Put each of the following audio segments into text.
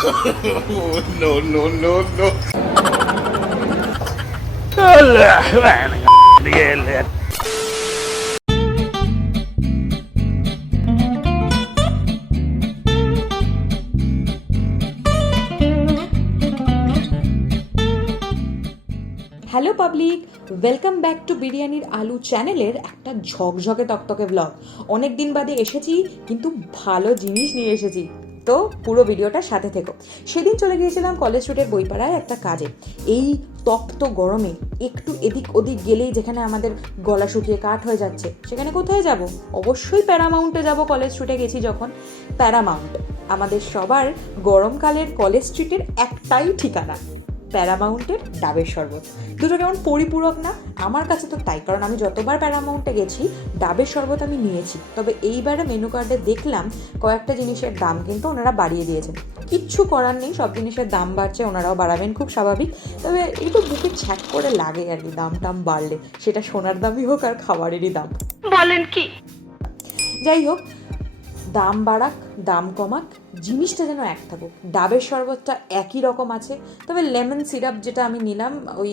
No, no, no, no. Hello public, welcome back to বিরিয়ানির আলু চ্যানেলের একটা ঝকঝকে তকতকে ব্লগ। অনেক দিন বাদে এসেছি, কিন্তু ভালো জিনিস নিয়ে এসেছি, তো পুরো ভিডিওটার সাথে থেকো। সেদিন চলে গিয়েছিলাম কলেজ স্ট্রিটের বইপাড়ায় একটা কাজে। এই তপ্ত গরমে একটু এদিক ওদিক গেলেই যেখানে আমাদের গলা শুকিয়ে কাঠ হয়ে যাচ্ছে, সেখানে কোথায় যাব? অবশ্যই প্যারামাউন্টে যাব। কলেজ স্ট্রিটে গেছি যখন, প্যারামাউন্ট আমাদের সবার গরমকালের কলেজ স্ট্রিটের একটাই ঠিকানা, প্যারামাউন্টের ডাবের শরবত। দুটো কেমন পরিপূরক না? আমার কাছে তো তাই, কারণ আমি যতবার প্যারামাউন্টে গেছি ডাবের শরবত আমি নিয়েছি। তবে এইবারে মেনু কার্ডে দেখলাম কয়েকটা জিনিসের দাম কিন্তু ওনারা বাড়িয়ে দিয়েছেন। কিচ্ছু করার নেই, সব জিনিসের দাম বাড়ছে, ওনারাও বাড়াবেন, খুব স্বাভাবিক। তবে একটু বুকে ছ্যাক করে লাগে আর কি, দাম টাম বাড়লে, সেটা সোনার দামই হোক আর খাবারেরই দাম। বলেন কি? যাই হোক, দাম বাড়াক দাম কমাক, জিনিসটা যেন এক থাকুক। ডাবের শরবতটা একই রকম আছে, তবে লেমন সিরাপ যেটা আমি নিলাম, ওই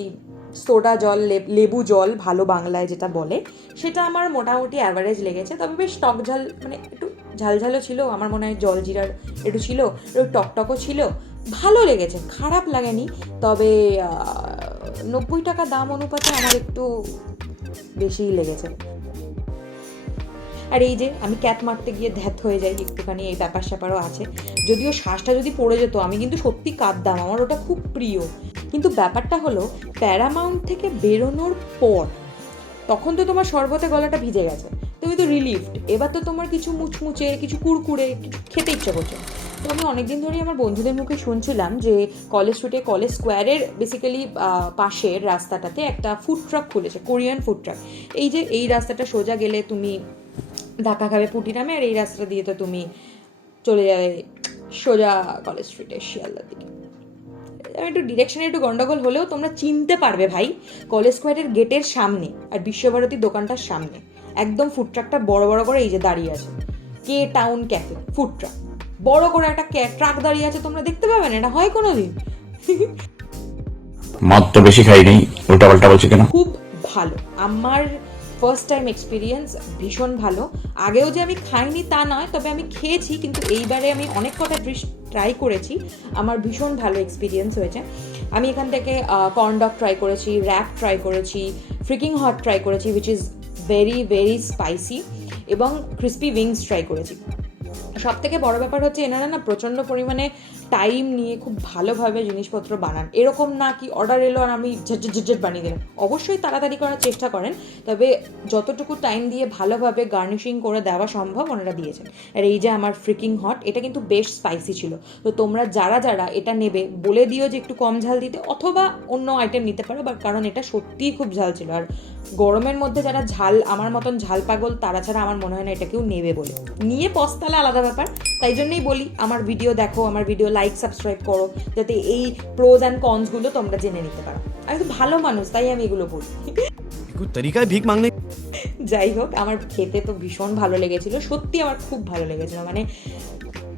সোডা জল, লেবু জল ভালো বাংলায় যেটা বলে, সেটা আমার মোটামুটি অ্যাভারেজ লেগেছে। তবে বেশ টক ঝাল, মানে একটু ঝালঝালও ছিল, আমার মনে হয় জল জিরার একটু ছিল, একটু টকটকও ছিল, ভালো লেগেছে, খারাপ লাগেনি। তবে 90 টাকা দাম অনুপাতে আমার একটু বেশিই লেগেছে। আর এই যে আমি ক্যাট মারতে গিয়ে ধ্যাত হয়ে যাই একটুখানি, এই ব্যাপার স্যাপারও আছে। যদিও শ্বাসটা যদি পড়ে যেত, আমি কিন্তু সত্যি কাঁদতাম, আমার ওটা খুব প্রিয়। কিন্তু ব্যাপারটা হলো, প্যারামাউন্ট থেকে বেরোনোর পর তখন তো তোমার শরবতে গলাটা ভিজে গেছে, তুমি তো রিলিফড। এবার তো তোমার কিছু মুচমুচে, কিছু কুড়কুড়ে, কিছু খেতে ইচ্ছা করছে। তো আমি অনেকদিন ধরেই আমার বন্ধুদের মুখে শুনছিলাম যে কলেজ স্ট্রিটে, কলেজ স্কোয়ারের বেসিক্যালি পাশের রাস্তাটাতে একটা ফুড ট্রাক খুলেছে, কোরিয়ান ফুড ট্রাক। এই যে এই রাস্তাটা সোজা গেলে তুমি ধাক্কা খাবে পুটি নামে, আর এই রাস্তা দিয়ে তো তুমি চলে যাবে সোজা কলেজ স্ট্রিটে শিয়ালদার দিকে। একটু ডিরেকশনে একটু গন্ডগোল হলেও তোমরা চিনতে পারবে ভাই, কলেজ স্কোয়ারের গেটের সামনে আর বিশ্বভারতী দোকানটার সামনে একদম ফুড ট্রাকটা বড় বড় করে এই যে দাঁড়িয়ে আছে, কে টাউন ক্যাফে ফুড ট্রাক, বড় করে একটা ট্রাক দাঁড়িয়ে আছে, তোমরা দেখতে পাবে না? এটা হয় কোনোদিন? মদ তো বেশি খাইনি, উল্টা পাল্টা বলছি কেন? খুব ভালো, আমার ফার্স্ট টাইম এক্সপিরিয়েন্স ভীষণ ভালো। আগেও যে আমি খাইনি তা নয়, তবে আমি খেয়েছি, কিন্তু এইবারে আমি অনেক কটা ডিশ ট্রাই করেছি, আমার ভীষণ ভালো এক্সপিরিয়েন্স হয়েছে। আমি এখান থেকে কর্ন ডগ ট্রাই করেছি, র্যাপ ট্রাই করেছি, ফ্রিকিং হট ট্রাই করেছি which is very very spicy, এবং ক্রিস্পি উইংস ট্রাই করেছি। সব থেকে বড় ব্যাপার হচ্ছে, এনারা না প্রচণ্ড পরিমাণে টাইম নিয়ে খুব ভালোভাবে জিনিসপত্র বানান। এরকম না কি অর্ডার এলো আর আমি ঝটঝট বানিয়ে দিলাম। অবশ্যই তাড়াতাড়ি করার চেষ্টা করেন, তবে যতটুকু টাইম দিয়ে ভালোভাবে গার্নিশিং করে দেওয়া সম্ভব ওনারা দিয়েছেন। আর এই যে আমার ফ্রিকিং হট, এটা কিন্তু বেশ স্পাইসি ছিল। তো তোমরা যারা যারা এটা নেবে বলে দিও যে একটু কম ঝাল দিতে, অথবা অন্য আইটেম নিতে পারো, বাট কারণ এটা সত্যিই খুব ঝাল ছিল। আর গরমের মধ্যে যারা ঝাল, আমার মতন ঝাল পাগল, তারা ছাড়া আমার মনে হয় না এটা কেউ নেবে বলে। নিয়ে পস্তালে আলাদা ব্যাপার। তাই জন্যই বলি, আমার ভিডিও দেখো, আমার ভিডিও লাইক সাবস্ক্রাইব করো, যাতে এই প্রোজ অ্যান্ড কনসগুলো তোমরা জেনে নিতে পারো। আমি তো ভালো মানুষ, তাই আমি এগুলো বলি। তরিকায় ভিক মাংনে। যাই হোক, আমার খেতে তো ভীষণ ভালো লেগেছিল, সত্যি আমার খুব ভালো লেগেছিল। মানে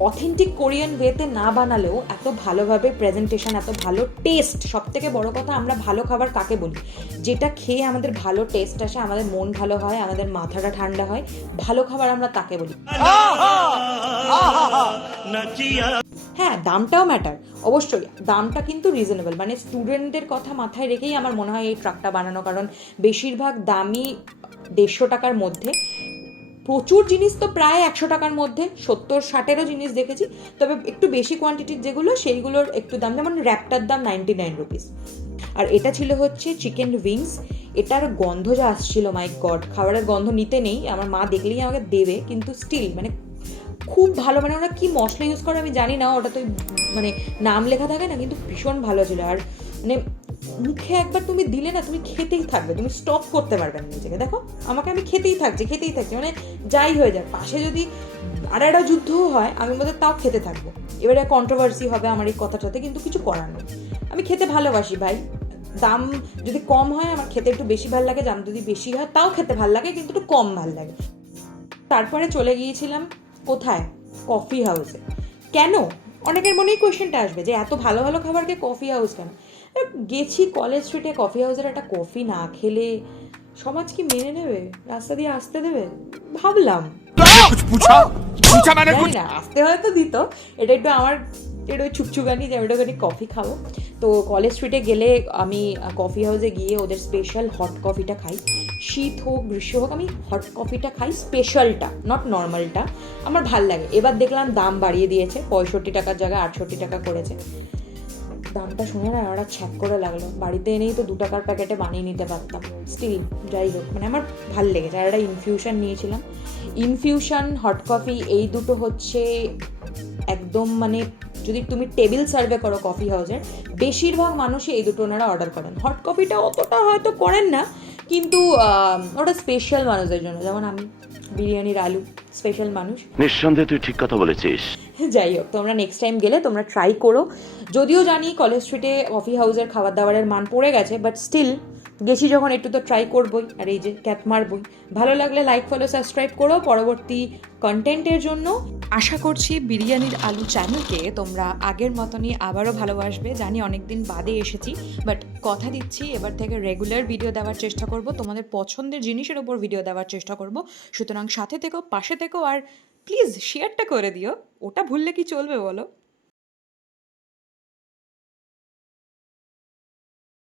অথেন্টিক কোরিয়ান ওয়েতে না বানালেও এত ভালোভাবে প্রেজেন্টেশন, এত ভালো টেস্ট। সব থেকে বড় কথা, আমরা ভালো খাবার কাকে বলি? যেটা খেয়ে আমাদের ভালো টেস্ট আসে, আমাদের মন ভালো হয়, আমাদের মাথাটা ঠান্ডা হয়, ভালো খাবার আমরা তাকে বলি। হ্যাঁ, দামটাও ম্যাটার, অবশ্যই দামটা কিন্তু রিজনেবল। মানে স্টুডেন্টদের কথা মাথায় রেখেই আমার মনে হয় এই ট্রাকটা বানানো, কারণ বেশিরভাগ দামই 150 টাকার মধ্যে। প্রচুর জিনিস তো প্রায় 100 টাকার মধ্যে, 70-60-এরও জিনিস দেখেছি। তবে একটু বেশি কোয়ান্টিটির যেগুলো, সেইগুলোর একটু দাম, যেমন র্যাপটার দাম 99 রুপিস। আর এটা ছিল হচ্ছে চিকেন উইংস। এটার গন্ধ যা আসছিল, মাই গড, খাবারের গন্ধ নিতে নেই, আমার মা দেখলেই আমাকে দেবে, কিন্তু স্টিল মানে খুব ভালো। মানে ওরা কি মশলা ইউজ করে আমি জানি না, ওটা তো মানে নাম লেখা থাকে না, কিন্তু ভীষণ ভালো ছিল। আর মানে মুখে একবার তুমি দিলে না, তুমি খেতেই থাকবে, তুমি স্টপ করতে পারবে না নিজেকে। দেখো আমাকে, আমি খেতেই থাকছি, মানে যাই হয়ে যায়, পাশে যদি আর একটা যুদ্ধও হয় আমি মধ্যে তাও খেতে থাকবো। এবারে কন্ট্রোভার্সি হবে আমার এই কথাটাতে, কিন্তু কিছু করার নেই, আমি খেতে ভালোবাসি ভাই। দাম যদি কম হয় আমার খেতে একটু বেশি ভালো লাগে, দাম যদি বেশি হয় তাও খেতে ভালো লাগে, কিন্তু একটু কম ভালো লাগে। তারপরে চলে গিয়েছিলাম কোথায়? কফি হাউসে। কেন? অনেকের মনেই কোয়েশ্চেনটা আসবে যে এত ভালো ভালো খাবারকে কফি হাউস কেন? গেছি কলেজ স্ট্রিটে কফি হাউসের একটা কফি না খেলে সমাজ কি মেনে নেবে, রাস্তা দিয়ে আসতে দেবে? ভাবলাম कुछ पूछा पूछा मैंने জানি না, আসতে হয়তো দিত। এটা একটু আমার একটু ছুকছুকানি যে আমি একটুখানি কফি খাবো। তো কলেজ স্ট্রিটে গেলে আমি কফি হাউসে গিয়ে ওদের স্পেশাল হট কফিটা খাই। শীত হোক গ্রীষ্ম হোক আমি হট কফিটা খাই, স্পেশালটা, নট নর্মালটা। আমার ভাল লাগে। এবার দেখলাম দাম বাড়িয়ে দিয়েছে, 65 টাকার জায়গায় 68 টাকা করেছে। দামটা শুনে না ওরা ছ্যাক করে লাগলো, বাড়িতে এনেই তো 2 টাকার প্যাকেটে বানিয়ে নিতে পারতাম। স্টিল যাই হোক, মানে আমার ভাল লেগেছে। আর একটা ইনফিউশন নিয়েছিলাম, ইনফিউশন হট কফি, এই দুটো হচ্ছে একদম মানে যদি তুমি টেবিল সার্ভে করো কফি হাউসের, বেশিরভাগ মানুষই এই দুটো ওনারা অর্ডার করেন। হট কফিটা অতটা হয়তো করেন না, কিন্তু ওটা স্পেশাল মানুষদের জন্য, যেমন আমি বিরিয়ানির আলু স্পেশাল মানুষ। নিঃসন্দেহে তুই ঠিক কথা বলেছিস। যাই হোক, তোমরা নেক্সট টাইম গেলে তোমরা ট্রাই করো। যদিও জানি কলেজ স্ট্রিটে কফি হাউসের খাবার দাবারের মান পড়ে গেছে, বাট স্টিল গেছি যখন একটু তো ট্রাই করবোই, আর এই যে ক্যাপ মারবই। ভালো লাগলে লাইক ফলো সাবস্ক্রাইব করো পরবর্তী কন্টেন্টের জন্য। আশা করছি বিরিয়ানির আলু চ্যানেলকে তোমরা আগের মতনই আবারও ভালোবাসবে। জানি অনেক দিন বাদে এসেছি, বাট কথা দিচ্ছি এবার থেকে রেগুলার ভিডিও দেওয়ার চেষ্টা করব, তোমাদের পছন্দের জিনিসের ওপর ভিডিও দেওয়ার চেষ্টা করব। সুতরাং সাথে থেকো, পাশে থেকো, আর প্লিজ শেয়ারটা করে দিও, ওটা ভুললে কি চলবে বলো?